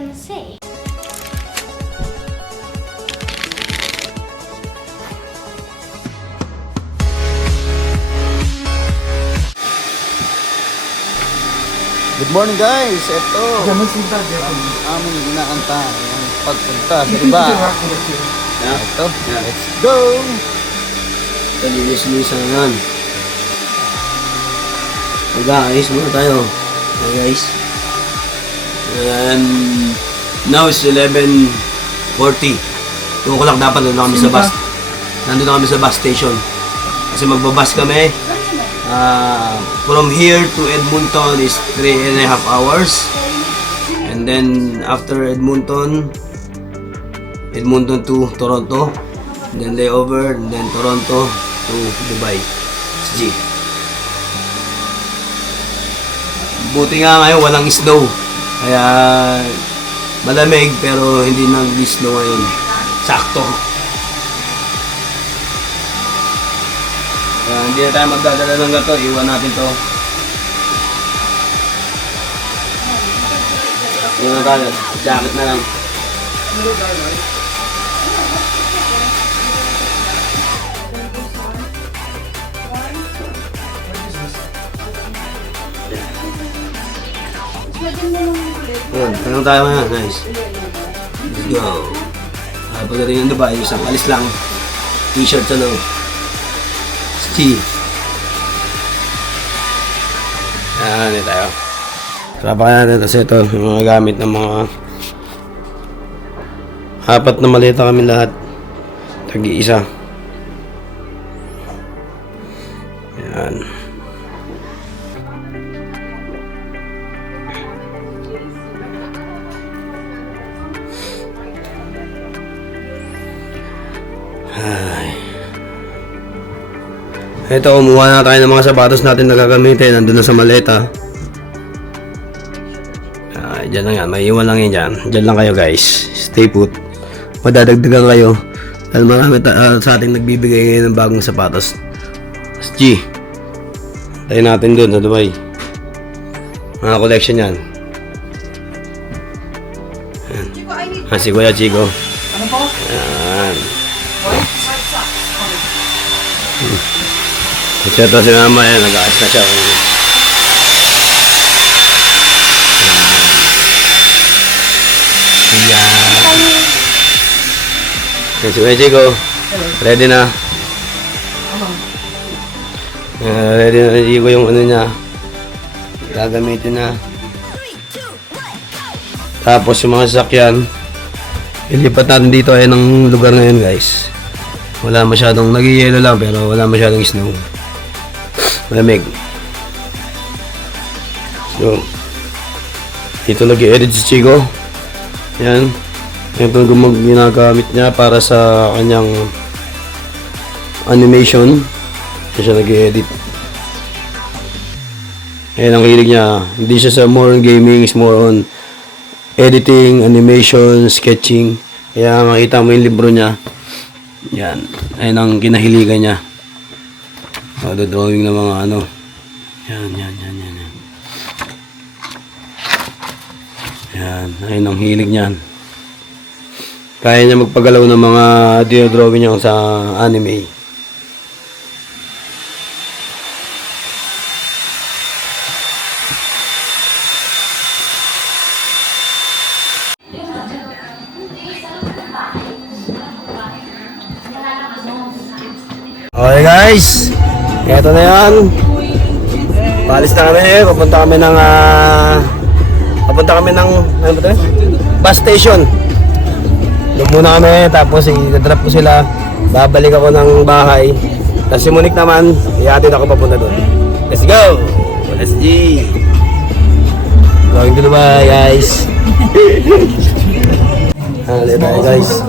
can say. Good morning guys! Ito ang aming inaantay ang pagpunta sa iba. Ito, let's go! Kalinis-linis na yan. Mag-aayos muna tayo. Okay guys. And now it's 11:40. 2 o'clock dapat nandun kami sa bus. Nandun kami sa bus station. Kasi magbabas kami. From here to Edmonton is 3.5 hours. And then after Edmonton to Toronto. And then layover, and then Toronto to Dubai. SG. Buti nga ngayon walang snow. Kaya malamig pero hindi nag-snow ngayon. Sakto. Kaya hindi na tayo magdadala ng gato. Iwan natin to. Iwan na tayo. Jacket na lang. Ayan, tanong tayo ngayon, guys. Let's go. Pagdating ng Dubai, isang alis lang. T-shirt sa loob. Steve. Ayan, hindi tayo. Trapakan natin kasi ito, yung mga gamit ng mga 4 na maleta kami lahat. Tag-iisa. Ayan. Ito, kumuha na tayo ng mga sapatos natin na gagamitin. Nandun na sa maleta. Dyan lang yan. May iwan lang yan dyan. Dyan lang kayo guys. Stay put. Madadagdagan kayo. Dahil marami sa ating nagbibigay ngayon ng bagong sapatos. SG. Tayo natin dun sa Dubai. Mga collection yan. Si Kuya Chico. Ano po? Yan. Kasi ito si mama yan, nag-aas na siya. Yan. Yan si Kuya Chico. Ready na. Ready na si Chico yung ano niya. Gagamitin na. Tapos yung mga sasakyan, ilipat natin dito ay ng lugar ngayon guys. Wala masyadong, nag-yelo lang pero wala masyadong snow. Malamig. So, dito nag-i-edit si Chico. Yan. Ito ginagamit niya para sa kanyang animation. Yan siya nag-i-edit. Yan ang hilig niya. Hindi siya sa more on gaming, is more on editing, animation, sketching. Kaya makita mo yung libro niya. Yan. Ayun ang kinahiligan niya. Drawing ng mga ano. Yan. Yan. Ayun ang hilig niyan. Kaya niya magpagalaw ng mga dinodrawing niya sa anime. Okay guys, eto na yan. Paalis na kami, papunta kami ng ano ba ito? Bus station. Doon muna kami, tapos i-drop ko sila. Babalik ako ng bahay. Tapos si Monique naman, ihatid ako papunta doon. Let's go! Let's G! Going to Dubai guys. Dito tayo guys.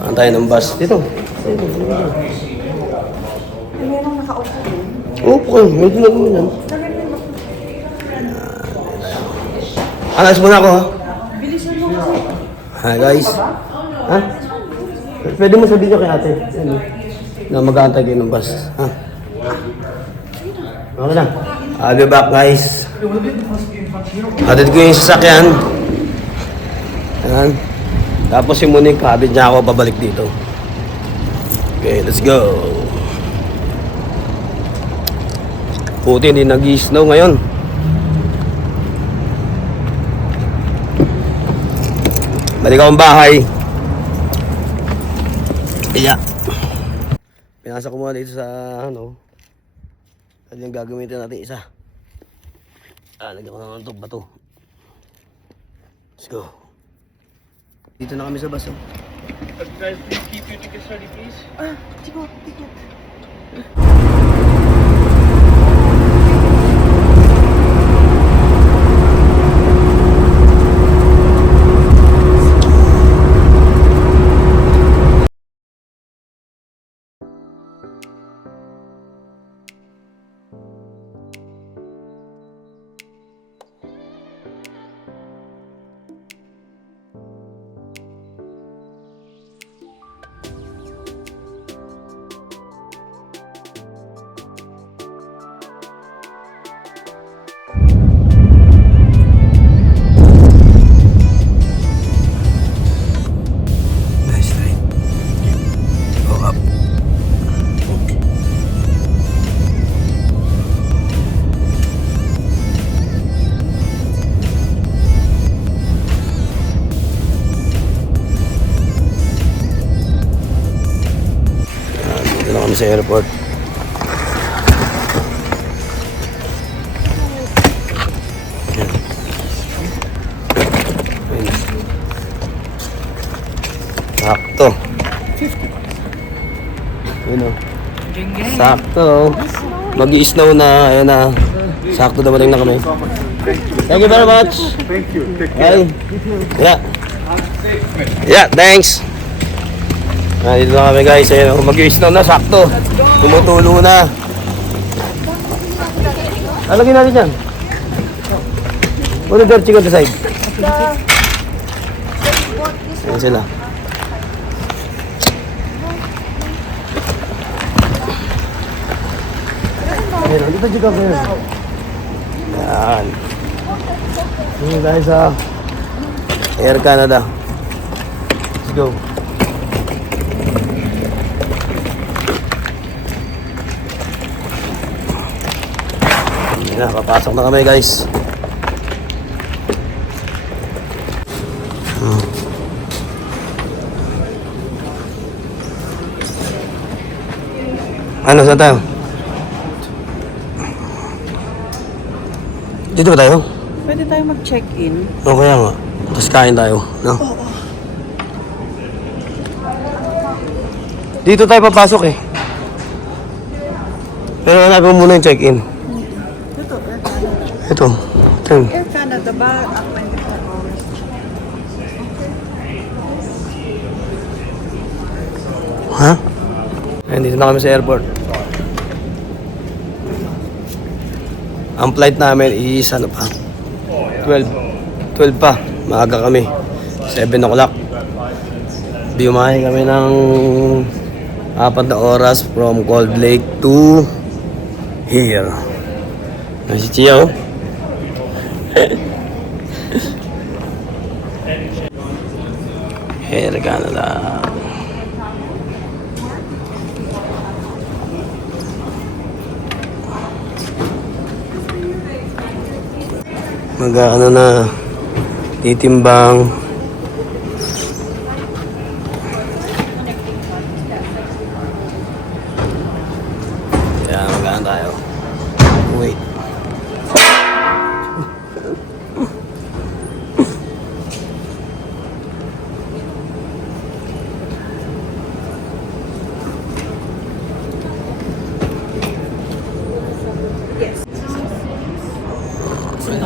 Saan tayo ng bus? Dito. Merong nakaupo. Opo kayo, medyo lang mo yan. Alas muna ako ha. Bilisan mo kasi. Hi guys. Ha? Pwede mo sabihin nyo kay ate. Ano? Na mag-aantay kayo ng bus. Ha? Okay lang. I'll be back guys. Hatid ko yung sasakyan. Ayan. Tapos simunin kabit niya ako pabalik dito. Okay, let's go. Puti, hindi nag-i-snow ngayon. Balik akong bahay. Iya. Pinasa ko muna dito sa ano. Ano yung gagamitin natin isa. Lagyan ko naman ito bato. Let's go. Dito na kami sa bus. Guys, please keep your tickets ready, please. Ticket. Nice ride. Go up. Dito na kami sa airport. Sakto. Yun o. Sakto. Mag-i-snow na. Ayan na. Sakto dumating na kami. Thank you very much. Thank you. Take Bye. Yeah. Yeah, thanks. Dito na kami guys. Ayan o. Mag-i-snow na. Sakto. Tumutulo na. Alagin natin dyan. What is that chicken side? Ayan sila. Ayan, dito juga ko yun. Yan. Yun guys sa Air Canada. Let's go. Yan na, papasok na kami guys. Ano, saan tayo? Dito ba tayo? Pwede tayo mag-check-in. O kaya nga. Tapos kain tayo. No? Dito tayo papasok eh. Pero hanapin mo muna yung check-in. Ito, Air Canada. Ito. Ito. Air Canada ba? 24 hours. Ha? Ayun, dito na kami sa airport. Ang flight namin is ano pa? 12 pa. Maaga kami. 7 o'clock. Biumahin kami ng 4 na oras from Cold Lake to here. Si Chia, oh. Air Canada. Ano na, titimbang. Kaya magaan tayo. Wait.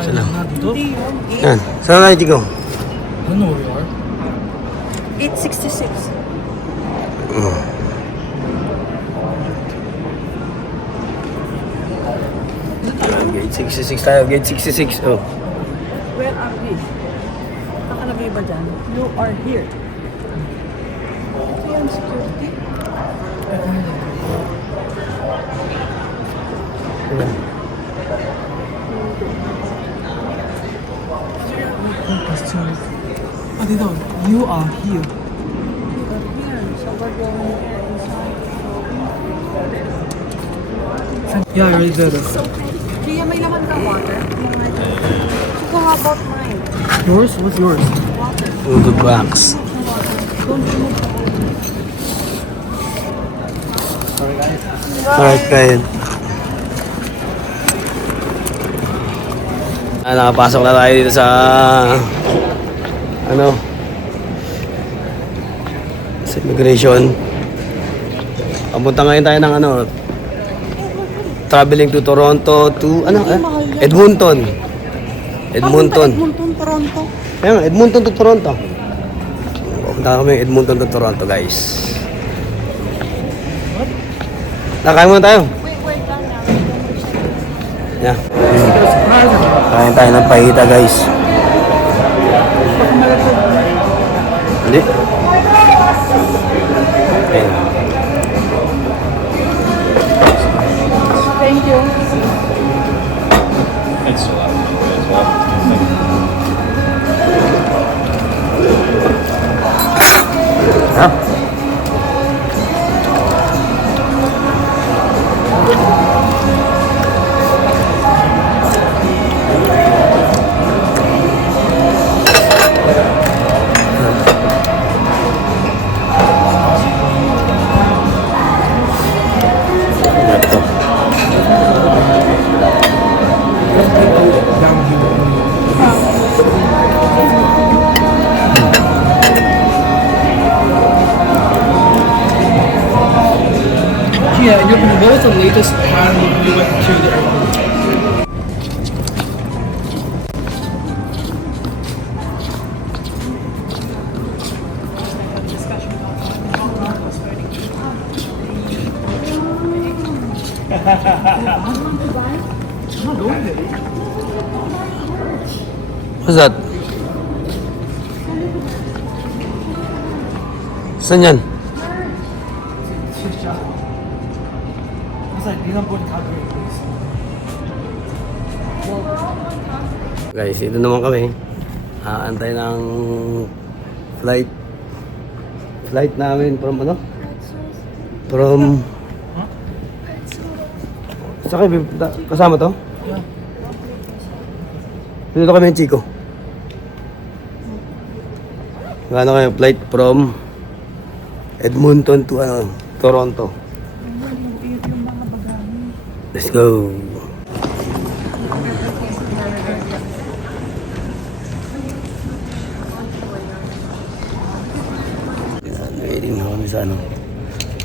Sila. Yan. Saan na ito ko? I don't know where you are. 866. Gate 66 tayo. Gate 66. Oh. Where are we? Nakalagay ba dyan? You are here. Ito yung security. Oh, they don't. You are here. But here, so we're going here inside. Yeah, right there. So, Kia, may laman ka water? So how about mine? Yours? What's yours? Water. Food box. Don't remove the Alright, Kyle. Nakapasok na tayo dito sa sa immigration. Papunta ngayon tayo ng traveling to Toronto to Edmonton. Edmonton, Toronto. Kaya nga, Edmonton to Toronto. Papunta kami Edmonton to Toronto, guys. Nakain muna tayo. Wait lang na. Yeah. Kain tayo ng pahita, guys. Hindi. Okay. Thank you. Ha? Ito. Yeah, and what was the latest plan when you went to the airport? What's that? Saan yan? It's like, you don't go to Calgary, please. Guys, ito naman kami. Antay ng flight. Flight namin from From... Sa kayo, kasama to? Yeah. Dito kami yung Chico. Ano kayo, flight from Edmonton to Toronto. Let's go. Waiting na kami sa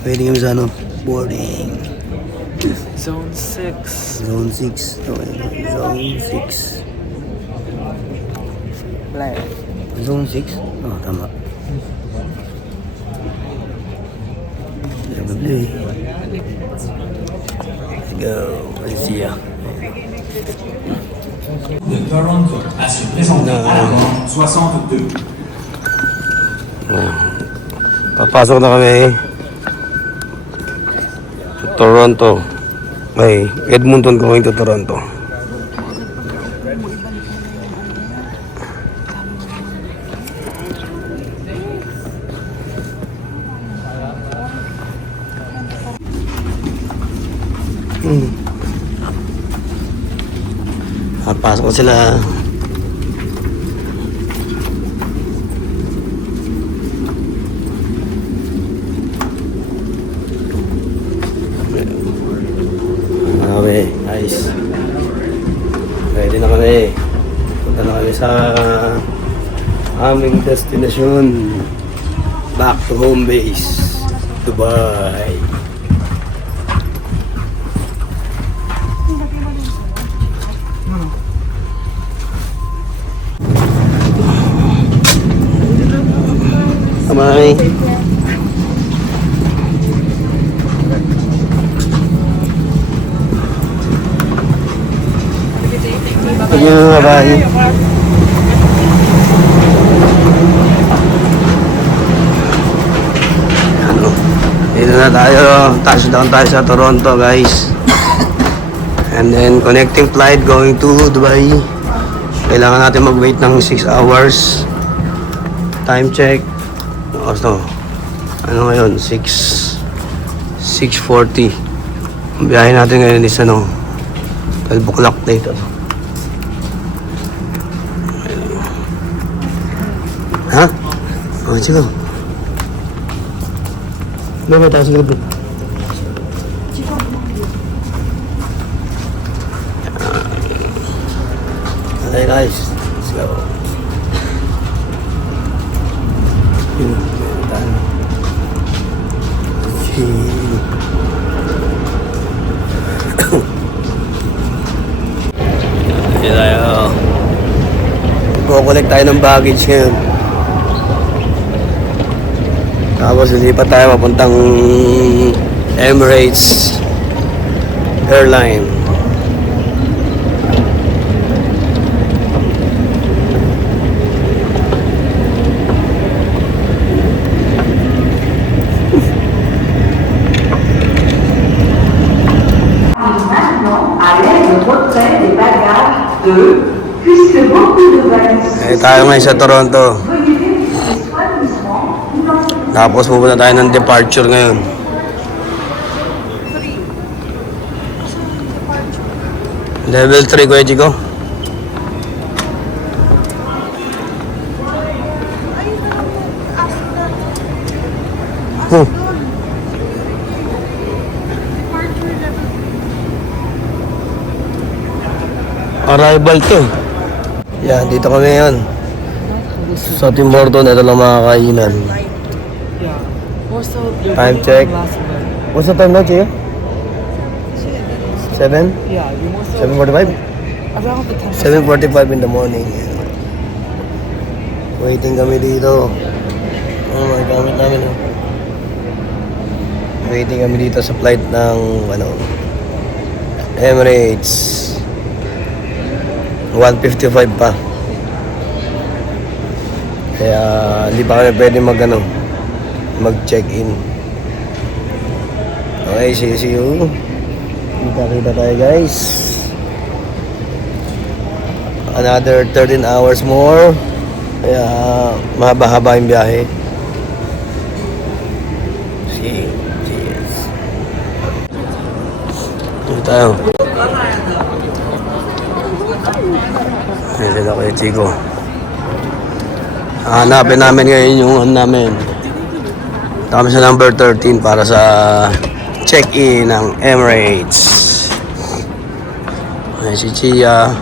Waiting kami sa boarding. Zone 6. Zone 6. Okay, Zone 6. Zone 6? Oh, tama. Lovely. Let's go. Let's see ya. De Toronto à se présenter à la bande 62. Papasok na kami sa Toronto. Ay, Edmonton going to Toronto. Pasok na sila. Okay, nice. Pwede na kami. Punta na kami sa aming destination. Back to home base, Dubai. Bye. Thank you, bye. Dito na tayo, touchdown tayo sa Toronto, guys. And then connecting flight going to Dubai. Kailangan natin mag-wait ng 6 hours. time check. Ano ngayon? 6:40. Ang biyahe natin ngayon is 12 o'clock later. Ha? Sige. May tayo sa gabi. Okay guys, let's go. Ayan tayo. Kukolect tayo ng baggage ngayon. Tapos lilipat tayo papuntang Emirates Airline. Tayo ngayon sa Toronto. Tapos pupunta tayo ng departure ngayon. Level 3, Kuya Chico. Arrival to. Yan, dito kami ngayon. Sa Tim Hortons, ito lang mga kainan. Yeah. Most of the Time check. What's the time now, Chia? 7? Yeah, you most of 7:45? around the time. 7:45 in the morning. Waiting kami dito. Oh my gamit namin. Waiting kami dito sa flight ng Emirates. 1:55 pa. Kaya hindi pa kami pwede mag-check-in. Okay, see you. Kita tayo guys. Another 13 hours more. Kaya mahaba-haba yung biyahe. Cheers. Dito tayo. Ayan ako yung Chico. Hanapin namin ngayon yung namin. Kami sa number 13 para sa check-in ng Emirates. Ayan si Chia,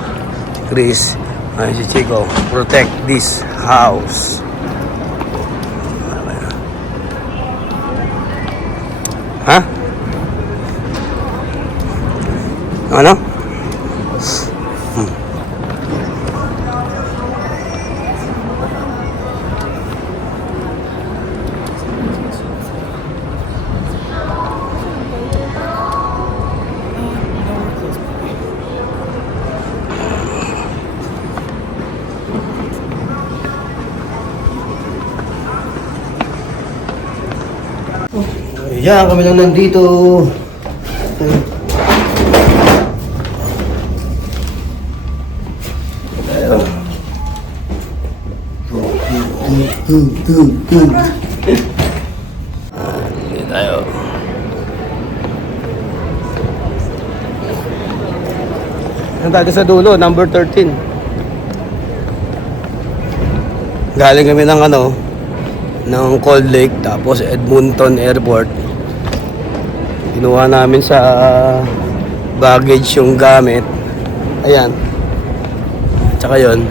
Chris, ayan si Chico. Protect this house. Ha? Ano? Ayan, kami lang nandito. Hindi tayo. Ang tayo sa dulo, number 13. Galing kami ng ng Cold Lake, tapos Edmonton Airport. Kinuha namin sa baggage yung gamit. Ayan. Tsaka yun.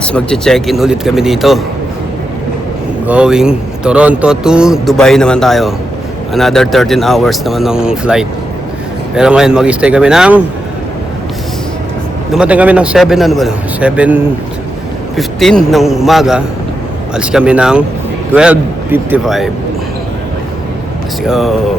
Tapos magche-check-in ulit kami dito. Going Toronto to Dubai naman tayo. Another 13 hours naman ng flight. Pero ngayon mag-stay kami dumating kami ng 7:15 ng umaga. Alis kami ng 12:55. Let's go.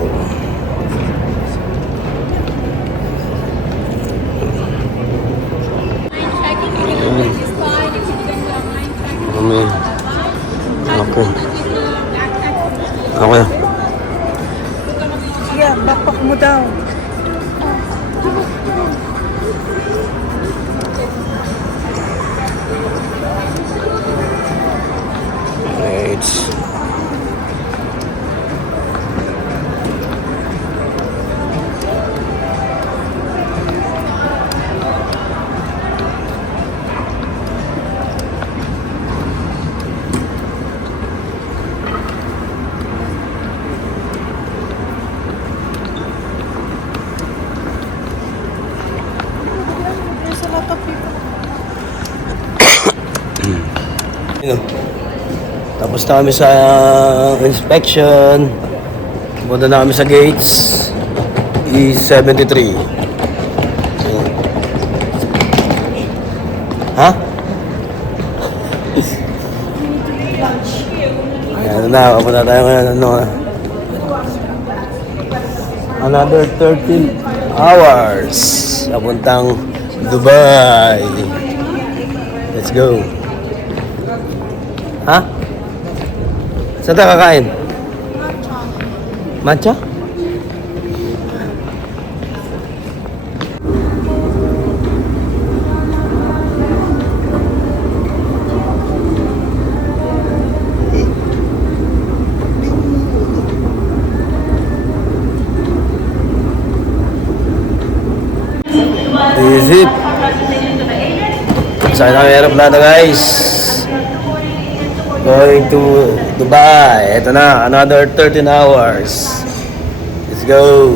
Okay. Okay. Yeah, backpack mo daw. gates. There's a lot of people. Yun. Tapos na kami sa inspection. Punta na kami sa gates. E73. Yun. Ha? Ayan na, papunta tayo ngayon. Another 13 hours. Papuntang Dubai. Let's go. Ha? Saan tayo kakain? Matcha? Is it? Sakay na kami aeroplano guys. Going to Dubai. Ito na, another 13 hours. Let's go.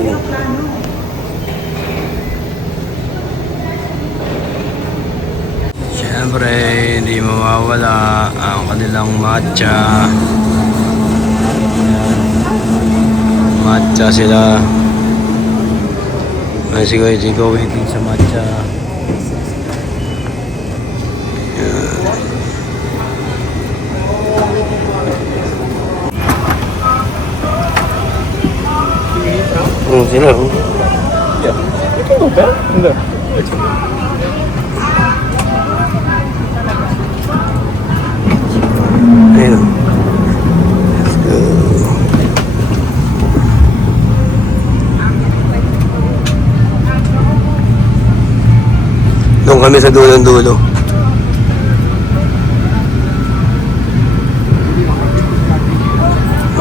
Siyempre, hindi mawawala ang kanilang matcha. Matcha sila. Ay, si Kuya Chico waiting sa matcha. Sila. Ayun. Let's go. Doon kami sa dulo-dulo.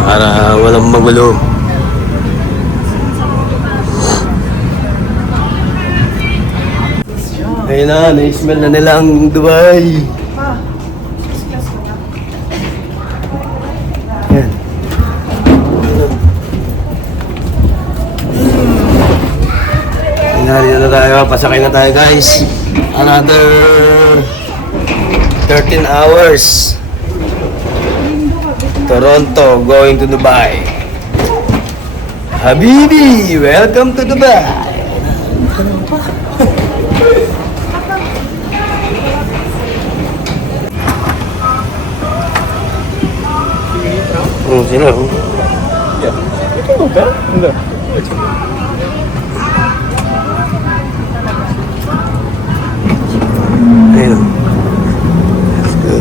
Para walang magulo. Ayun na, na-smell na nila ang Dubai. Yan. Narito na tayo, pasakay na tayo guys. Another 13 hours. Toronto going to Dubai. Habibi, welcome to Dubai. Sila. Ayun. Let's go.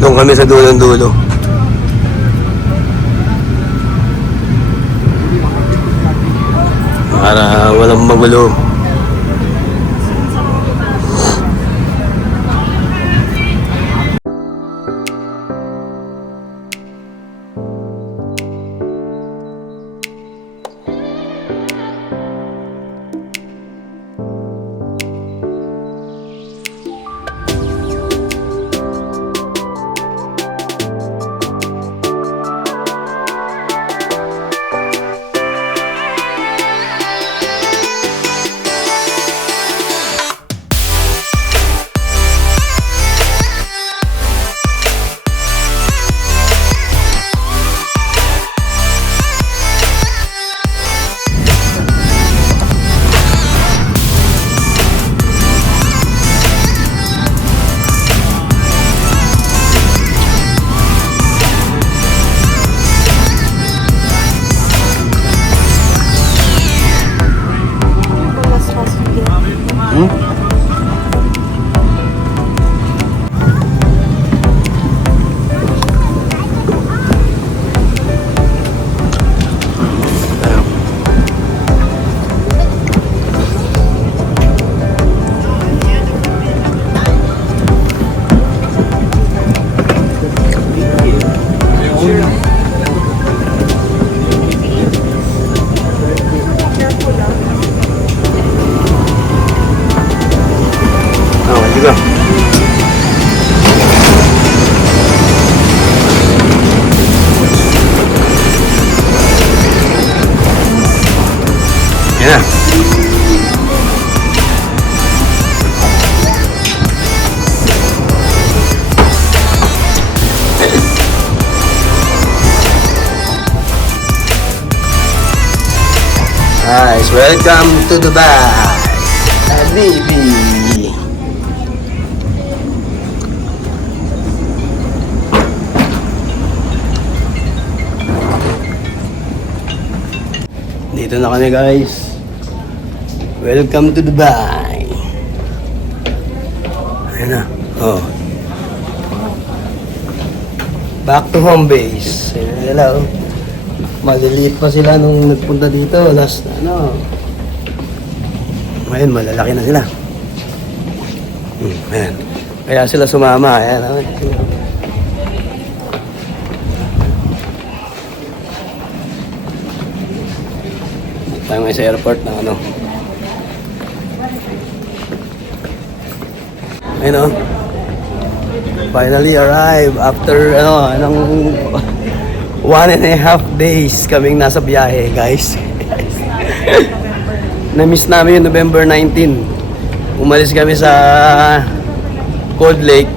Doon kami sa dulo-dulo. Para walang magulo. Guys, welcome to Dubai, Habibi. Dito na kami guys. Welcome to Dubai. Ayan na. Oh. Back to home base. Ayan, hello. Maliliit pa sila nung nagpunta dito. Last na ano. Ngayon, malalaki na sila. Ayan. Kaya sila sumama. Ayan. Tayo ngayon sa airport ng ano. Ayun o. Finally arrived after anong 1.5 days kaming nasa biyahe, guys. Na-miss namin yung November 19. Umalis kami sa Cold Lake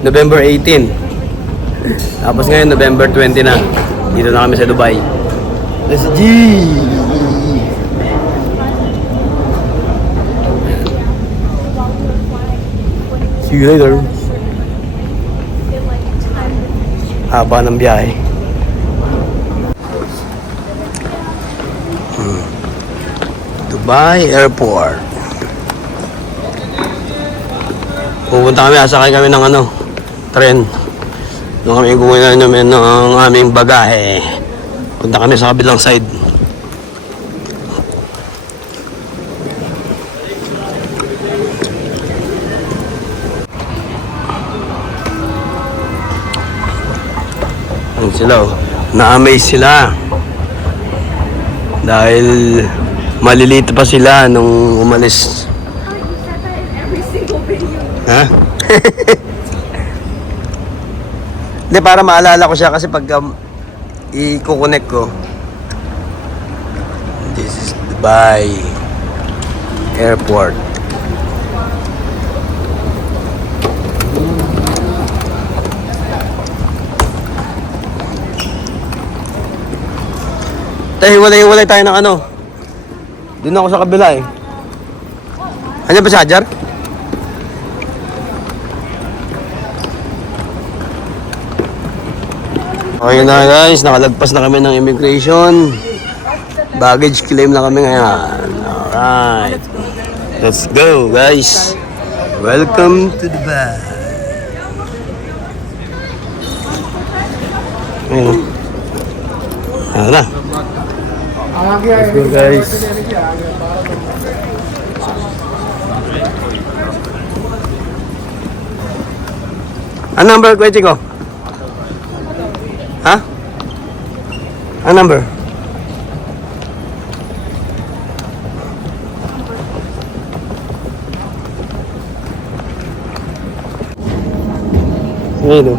November 18. Tapos ngayon November 20 na. Dito na kami sa Dubai. Let's G! See you later. Haba ng biyahe. Dubai Airport. Pupunta kami, asakay kami ng ano, tren. Doon kami kukunin namin ng aming bagahe. Punta kami sa kabilang side. Ayan sila, oh. Na-amaze sila. Dahil maliliit pa sila nung umalis. Ha? Hindi, para maalala ko siya kasi pag i-connect ko. This is Dubai Airport. Tayo, hiwalay tayo ng ano. Doon ako sa kabila eh. Ano ba charger? Okay na guys, nakalagpas na kami ng immigration. Baggage claim na kami ngayon. Alright. Let's go guys. Welcome to Dubai. Ayun. Ano na. Let's go guys. Ano number ko, Chico? Ha? Ang number? Ngayon o.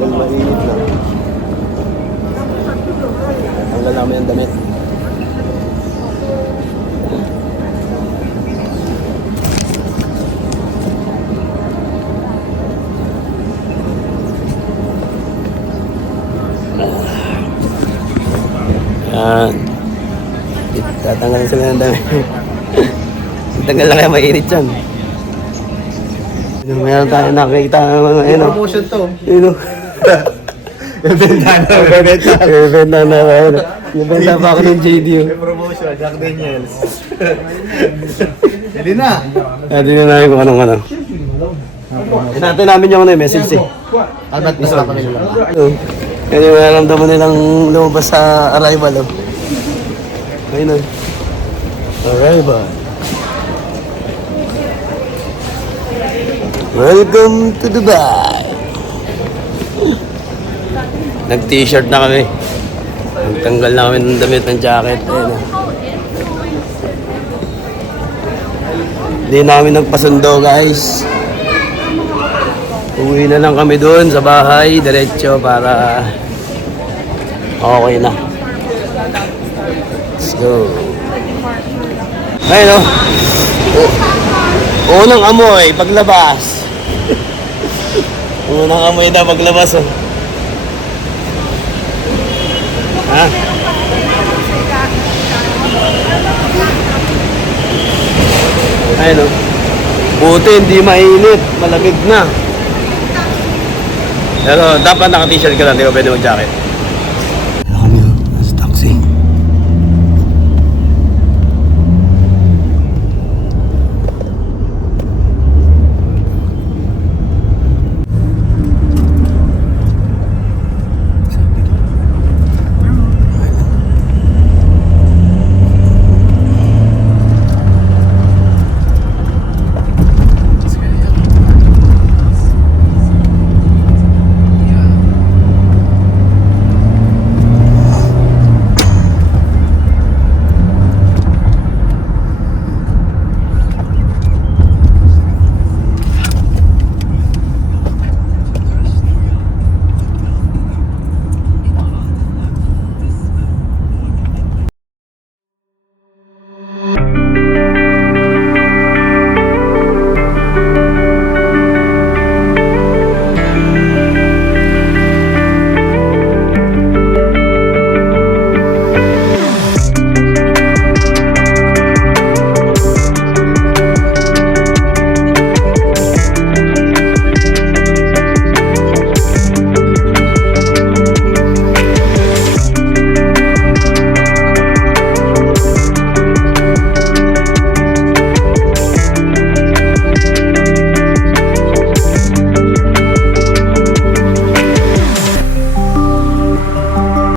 Dahil mainit lang. Ang lalami ang damit. Yan. Tatanggalin sila ng dami. Tanggal lang kaya mainit yan. Meron tayo nakikita ng ano. Promotion to. Yun o. Ibenta na. Ibenta pa ako ng JD o. Promotion, Jack Daniels. Dali na. Hindi na namin kung anong ano. Hinatay namin yung ano, message eh. Albert, miss na kami nila. Yan yung maramdaman nilang lumabas sa arrival. Ayun o. Arrival. Welcome to Dubai. Nag-t-shirt na kami. Nagtanggal na kami ng damit ng jacket. Ayun o. Hindi namin nagpasundo guys. Uwi na lang kami doon sa bahay, diretso para okay na. Let's go. Ayun, unang amoy, paglabas. Unang amoy daw paglabas, oh. Ha? Ayun, oh. Buti, hindi mainit. Malamig na. Pero dapat naka-t-shirt ka lang, di ba pwede mag-jacket?